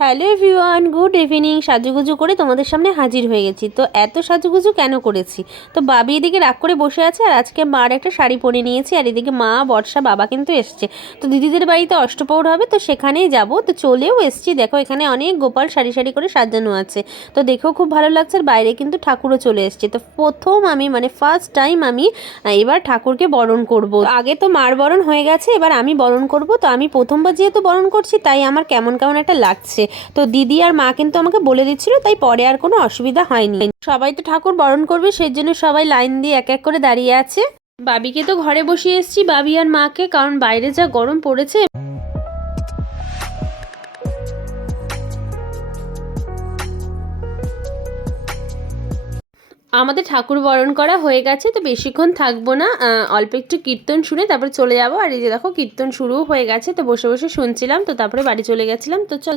Hello everyone, good evening. সাজুগুজু করে তোমাদের সামনে হাজির হয়ে গেছি। তো এত সাজুগুজু কেন করেছি? তো বাবি এদিকে রাগ করে বসে আছে, আর আজকে মার একটা শাড়ি পরে নিয়েছি। আর এদিকে মা, বর্ষা, বাবা কিন্তু এসছে। তো দিদিদের বাড়িতে অষ্টপ্রহর হবে, তো সেখানেই যাব। তো চলেও এসছি, দেখো এখানে অনেক গোপাল সারি সারি করে সাজানো আছে। তো দেখেও খুব ভালো লাগছে। আর বাইরে কিন্তু ঠাকুরও চলে এসছে। তো প্রথম আমি ফার্স্ট টাইম আমি এবার ঠাকুরকে বরণ করব। আগে তো মার বরণ হয়ে গেছে, এবার আমি বরণ করব। তো আমি প্রথমবার যেহেতু বরণ করছি, তাই আমার কেমন কেমন একটা লাগছে। তো দিদি আর মা কিন্তু আমাকে বলে দিচ্ছিল, তাই পরে আর কোনো অসুবিধা হয়নি। সবাই তো ঠাকুর বরণ করবে, সেই জন্য সবাই লাইন দিয়ে এক এক করে দাঁড়িয়ে আছে। বাবিকে তো ঘরে বসিয়ে এসেছি, বাবি আর মাকে, কারণ বাইরে যা গরম পড়েছে। আমাদের ঠাকুর বরণ করা হয়ে গেছে, তো বেশিক্ষণ থাকবো না, অল্প একটু কীর্তন শুনে তারপরে চলে যাবো। আর এই যে দেখো কীর্তন শুরুও হয়ে গেছে, তো বসে বসে শুনছিলাম, তো তারপরে বাড়ি চলে গেছিলাম। তো চল।